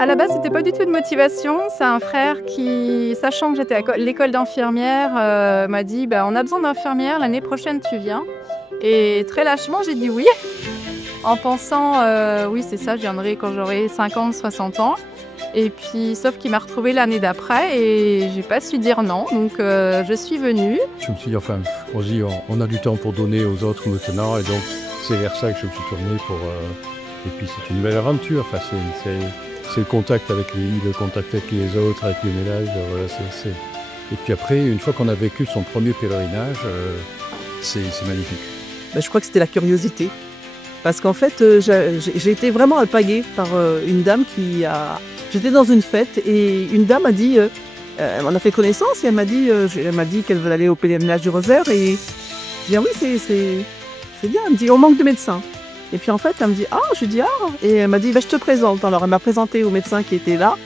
À la base, c'était pas du tout de motivation. C'est un frère qui, sachant que j'étais à l'école d'infirmière, m'a dit on a besoin d'infirmières, l'année prochaine tu viens. Et très lâchement, j'ai dit oui, en pensant oui, c'est ça, je viendrai quand j'aurai 50, 60 ans. Et puis, sauf qu'il m'a retrouvée l'année d'après et j'ai pas su dire non, donc je suis venue. Je me suis dit, enfin, on a du temps pour donner aux autres maintenant, et donc c'est vers ça que je me suis tourné pour. Et puis c'est une belle aventure. Enfin, c'est le contact avec le contact avec les autres, avec les ménages. Voilà, Et puis après, une fois qu'on a vécu son premier pèlerinage, c'est magnifique. Je crois que c'était la curiosité. Parce qu'en fait, j'ai été vraiment alpaguée par une dame qui a... J'étais dans une fête et une dame a dit... elle m'en a fait connaissance et elle m'a dit qu'elle veut aller au pèlerinage du Rosaire. Et j'ai dit, ah oui, c'est bien. Elle me dit, on manque de médecins. Et puis en fait, elle me dit, ah, je lui dis, ah. Et elle m'a dit, je te présente. Alors elle m'a présenté aux médecins qui étaient là.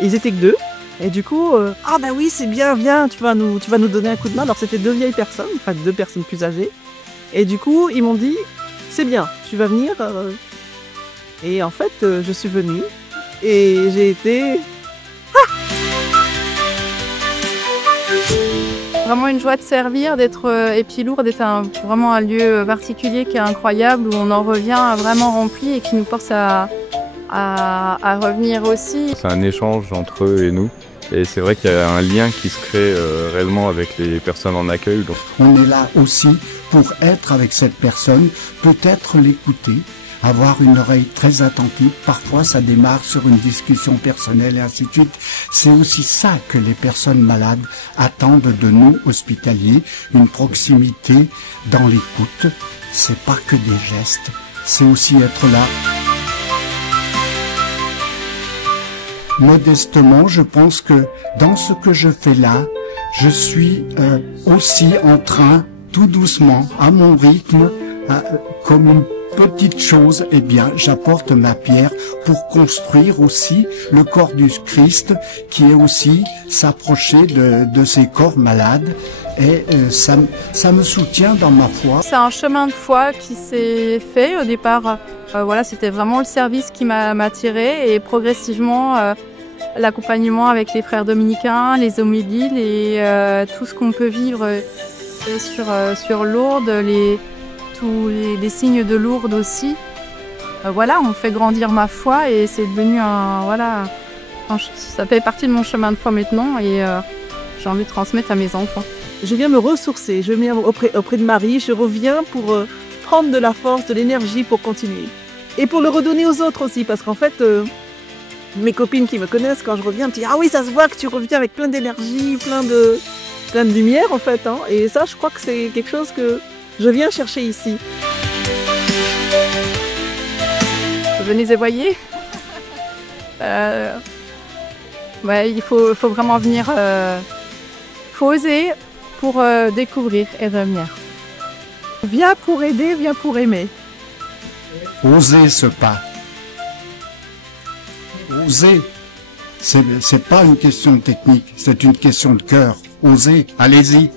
Ils étaient que 2. Et du coup, ah bah oui, c'est bien, viens, tu vas nous donner un coup de main. Alors c'était 2 vieilles personnes, enfin 2 personnes plus âgées. Et du coup, ils m'ont dit, c'est bien, tu vas venir. Et en fait, je suis venue et j'ai été... Vraiment une joie de servir, d'être Épilourde est vraiment un lieu particulier qui est incroyable, où on en revient vraiment rempli et qui nous force à revenir aussi. C'est un échange entre eux et nous. Et c'est vrai qu'il y a un lien qui se crée réellement avec les personnes en accueil. Donc. On est là aussi pour être avec cette personne, peut-être l'écouter, avoir une oreille très attentive. Parfois, ça démarre sur une discussion personnelle et ainsi de suite. C'est aussi ça que les personnes malades attendent de nous, hospitaliers, une proximité dans l'écoute. C'est pas que des gestes, c'est aussi être là. Modestement, je pense que dans ce que je fais là, je suis aussi en train, tout doucement, à mon rythme, comme une petite chose, eh bien, j'apporte ma pierre pour construire aussi le corps du Christ, qui est aussi s'approcher de ces corps malades. Et ça me soutient dans ma foi. C'est un chemin de foi qui s'est fait au départ. Voilà, c'était vraiment le service qui m'a attirée et progressivement l'accompagnement avec les frères dominicains, les homélies et tout ce qu'on peut vivre sur Lourdes, tous les signes de Lourdes aussi. Voilà, on fait grandir ma foi et c'est devenu ça fait partie de mon chemin de foi maintenant et j'ai envie de transmettre à mes enfants. Je viens me ressourcer, je viens auprès de Marie, je reviens pour prendre de la force, de l'énergie pour continuer. Et pour le redonner aux autres aussi, parce qu'en fait, mes copines qui me connaissent, quand je reviens, me disent « Ah oui, ça se voit que tu reviens avec plein d'énergie, plein de lumière en fait. Hein. » Et ça, je crois que c'est quelque chose que je viens chercher ici. Venez et voyez. Ouais, il faut vraiment venir, faut oser pour découvrir et revenir. Viens pour aider, viens pour aimer. Oser ce pas. Oser. C'est pas une question de technique, c'est une question de cœur. Osez, allez-y.